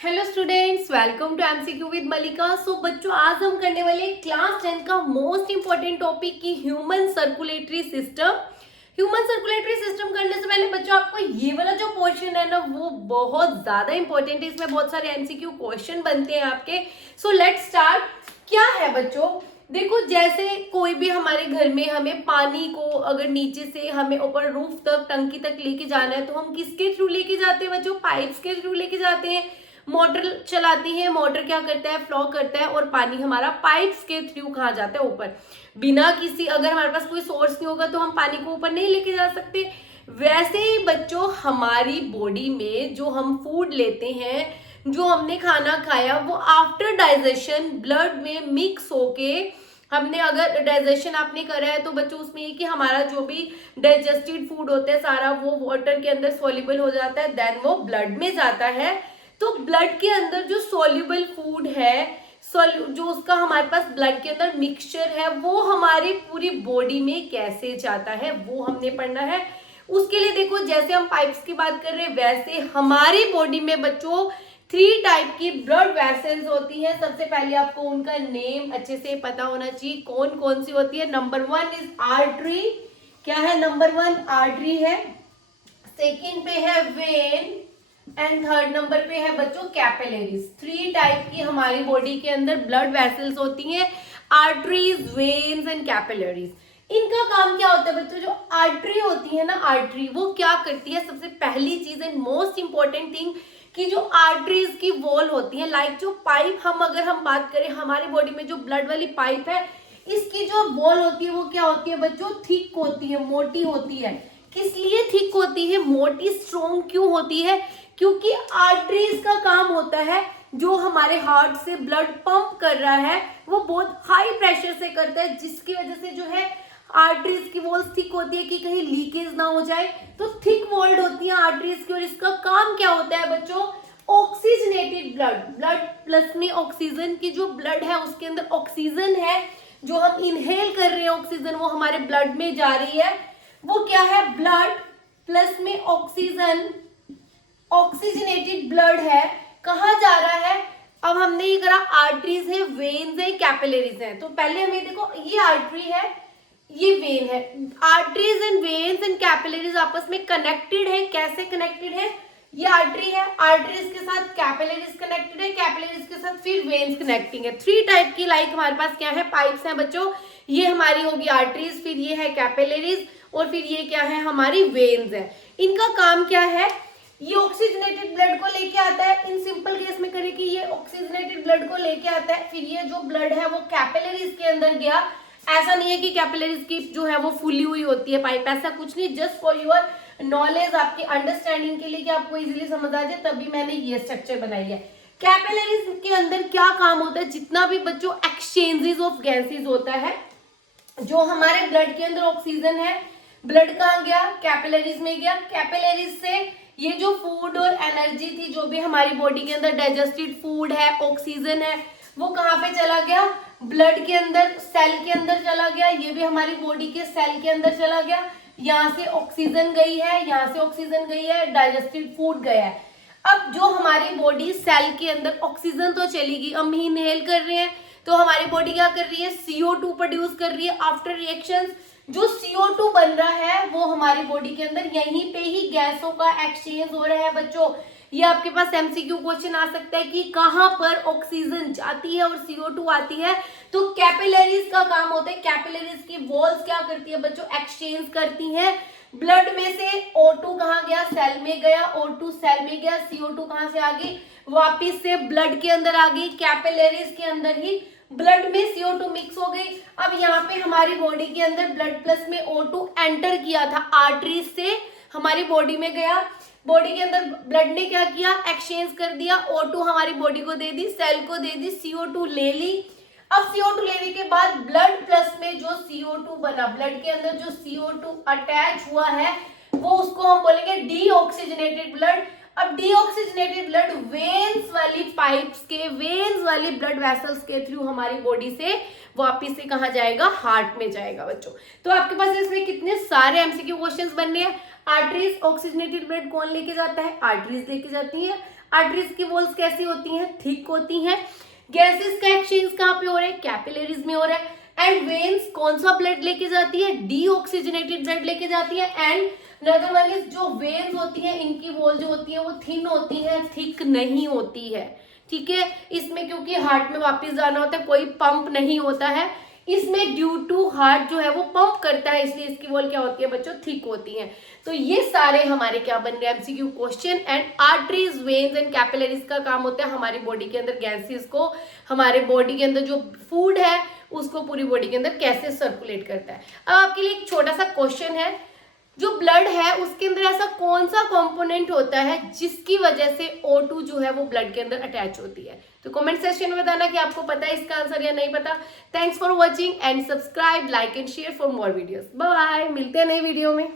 Hello students, welcome to MCQ with Malika. So बच्चों, आज हम करने वाले क्लास 10 का मोस्ट इंपॉर्टेंट टॉपिक की human circulatory system. Human circulatory system करने से पहले बच्चों आपको ये वाला जो पोर्शन है ना वो बहुत ज्यादा इंपॉर्टेंट है। इसमें बहुत सारे एमसीक्यू क्वेश्चन बनते हैं आपके। So let's start. क्या है बच्चों, देखो जैसे कोई भी हमारे घर में हमें पानी को अगर नीचे से हमें ऊपर रूफ तक टंकी तक लेके जाना है तो हम किसके थ्रू लेके जाते हैं बच्चों? पाइप्स के थ्रू लेके जाते हैं। मोटर चलाती है, मोटर क्या करता है? फ्लो करता है और पानी हमारा पाइप्स के थ्रू कहाँ जाता है? ऊपर। बिना किसी, अगर हमारे पास कोई सोर्स नहीं होगा तो हम पानी को ऊपर नहीं लेके जा सकते। वैसे ही बच्चों हमारी बॉडी में जो हम फूड लेते हैं, जो हमने खाना खाया, वो आफ्टर डाइजेशन ब्लड में मिक्स होके, हमने अगर डाइजेशन आपने करा है तो बच्चों उसमें ये कि हमारा जो भी डाइजेस्टेड फूड होता है सारा वो वाटर के अंदर सॉल्युबल हो जाता है, देन वो ब्लड में जाता है। तो ब्लड के अंदर जो सॉल्युबल फूड है, जो उसका हमारे पास ब्लड के अंदर मिक्सचर है, वो हमारी पूरी बॉडी में कैसे जाता है वो हमने पढ़ना है। उसके लिए देखो, जैसे हम पाइप्स की बात कर रहे हैं वैसे हमारी बॉडी में बच्चों 3 टाइप की ब्लड वेसल्स होती है। सबसे पहले आपको उनका नेम अच्छे से पता होना चाहिए, कौन कौन सी होती है। Number 1 is artery. क्या है? नंबर 1 आर्टरी है। सेकेंड पे है वेन एंड थर्ड नंबर पे है बच्चों कैपिलरीज। 3 टाइप की हमारी बॉडी के अंदर ब्लड वेसल्स होती हैं, आर्टरीज, वेन्स एंड कैपिलरीज। इनका काम क्या होता है बच्चों? जो आर्टरी होती है ना, आर्टरी वो क्या करती है? सबसे पहली चीज एंड मोस्ट इंपॉर्टेंट थिंग कि जो आर्टरीज की वॉल होती है, लाइक जो पाइप, अगर हम बात करें हमारी बॉडी में जो ब्लड वाली पाइप है, इसकी जो वॉल होती है वो क्या होती है बच्चों? थिक होती है, मोटी होती है। किस लिए थिक होती है, मोटी, स्ट्रोंग क्यों होती है? क्योंकि आर्टरीज का काम होता है, जो हमारे हार्ट से ब्लड पंप कर रहा है वो बहुत हाई प्रेशर से करता है, जिसकी वजह से जो है आर्टरीज की वॉल्स थिक होती है कि कहीं लीकेज ना हो जाए। तो थिक वॉल्ड होती है आर्टरीज की, और इसका काम क्या होता है बच्चों? ऑक्सीजनेटेड ब्लड, ब्लड प्लस में ऑक्सीजन की जो ब्लड है उसके अंदर ऑक्सीजन है, जो हम इनहेल कर रहे हैं ऑक्सीजन, वो हमारे ब्लड में जा रही है। वो क्या है? ब्लड प्लस में ऑक्सीजन, ऑक्सीजनेटेड ब्लड है। कहाँ जा रहा है? अब हमने ये करा, आर्टरीज है, वेन्स है, कैपिलरीज है। तो पहले हमें देखो, ये आर्टरी है, ये वेन है। Arteries and veins and capillaries आपस में कनेक्टेड है। कैसे कनेक्टेड है? ये आर्टरी है, आर्टरीज के साथ कैपिलरीज कनेक्टेड है, कैपिलरीज के साथ फिर वेन्स कनेक्टिंग है। 3 टाइप की, लाइक हमारे पास क्या है? पाइप्स हैं बच्चों। ये हमारी होगी आर्टरीज, फिर ये है कैपिलरीज, और फिर ये क्या है? हमारी वेन्स है। इनका काम क्या है? ये ऑक्सीजनेटेड ब्लड को लेके आता है। इन सिंपल केस में करें कि ये ऑक्सीजनेटेड ब्लड को लेके आता है, फिर ये जो ब्लड है वो कैपिलरीज के अंदर गया। ऐसा नहीं है कि कैपिलरीज की जो है वो फुली हुई होती है पाइप, ऐसा कुछ नहीं। जस्ट फॉर योर नॉलेज, आपकी अंडरस्टैंडिंग के लिए कि आपको इजीली समझ आ जाए, तभी मैंने ये स्ट्रक्चर बनाई है। कैपिलरीज के अंदर क्या काम होता है? जितना भी बच्चों एक्सचेंजेस ऑफ गैसेज होता है, जो हमारे ब्लड के अंदर ऑक्सीजन है, ब्लड कहाँ गया? कैपिलरीज में गया। कैपिलरीज से ये जो फूड और एनर्जी थी, जो भी हमारी बॉडी के अंदर डाइजेस्टेड फूड है, ऑक्सीजन है, वो कहाँ पे चला गया? ब्लड के अंदर, सेल के अंदर चला गया। ये भी हमारी बॉडी के सेल के अंदर चला गया। यहाँ से ऑक्सीजन गई है, यहाँ से ऑक्सीजन गई है, डाइजेस्टेड फूड गया है। अब जो हमारी बॉडी सेल के अंदर ऑक्सीजन तो चली गई, हम इनहेल कर रहे हैं, तो हमारी बॉडी क्या कर रही है? CO2 प्रोड्यूस कर रही है। आफ्टर रिएक्शंस जो CO2 बन रहा है वो हमारी बॉडी के अंदर यहीं पे ही गैसों का एक्सचेंज हो रहा है बच्चों। ये आपके पास MCQ क्वेश्चन आ सकता है कि कहां पर ऑक्सीजन जाती है और CO2 आती है। तो कैपिलरीज का काम होता है, कैपिलरीज की वॉल्स क्या करती है बच्चों? एक्सचेंज करती हैं। ब्लड में से O2 कहाँ गया? सेल में गया। O2 सेल में गया, CO2 कहाँ से आ गई? वापिस से ब्लड के अंदर आ गई। कैपिलरीज के अंदर ही ब्लड में CO2 मिक्स हो गई। अब यहाँ पे हमारी बॉडी के अंदर ब्लड प्लस में O2 एंटर किया था, आर्टरीज से हमारी बॉडी में गया। बॉडी के अंदर ब्लड ने क्या किया? एक्सचेंज कर दिया। O2 हमारी बॉडी को दे दी, सेल को दे दी, CO2 ले ली। अब CO2 लेने के बाद ब्लड प्लस में जो CO2 बना, ब्लड के अंदर जो CO2 अटैच हुआ है, वो उसको हम बोलेंगे डीऑक्सीजनेटेड ब्लड। अब डीऑक्सीजनेटेड ब्लड वेन्स वाली पाइप्स के, वेन्स वाली ब्लड वेसल्स के थ्रू हमारी बॉडी से वापिस से कहा जाएगा? हार्ट में जाएगा बच्चों। तो आपके पास इसमें कितने सारे MCQ क्वेश्चंस बनने हैं। आर्टरीज, ऑक्सीजनेटेड ब्लड कौन लेके जाता है? आर्टरीज लेके जाती है। आर्टरीज की वॉल्स कैसी होती हैं? थिक होती हैं। गैसेस का एक्सचेंज कहाँ पे हो रहा है? कैपिलरीज में हो रहा है। एंड वेन्स कौन सा ब्लड लेके जाती है? डीऑक्सीजनेटेड ब्लड लेके जाती है। एंड अनदर वन इज जो वेन्स होती है, इनकी वॉल जो होती है वो थिन होती है, थिक नहीं होती है। ठीक है, इसमें क्योंकि हार्ट में वापस जाना होता है, कोई पंप नहीं होता है इसमें, ड्यू टू हार्ट जो है वो पंप करता है, इसलिए इसकी वॉल क्या होती है बच्चों? थिक होती है। तो ये सारे हमारे क्या बन रहे हैं? MCQ question. And arteries, veins and capillaries का काम होता है हमारी बॉडी के अंदर गैसेस को, हमारे बॉडी के अंदर जो फूड है उसको पूरी बॉडी के अंदर कैसे सर्कुलेट करता है। अब आपके लिए एक छोटा सा क्वेश्चन है, जो ब्लड है उसके अंदर ऐसा कौन सा कंपोनेंट होता है जिसकी वजह से O2 जो है वो ब्लड के अंदर अटैच होती है? तो कमेंट सेक्शन में बताना कि आपको पता है इसका आंसर या नहीं पता। Thanks for watching and subscribe, like and share for more videos. Bye bye, मिलते हैं नई वीडियो में।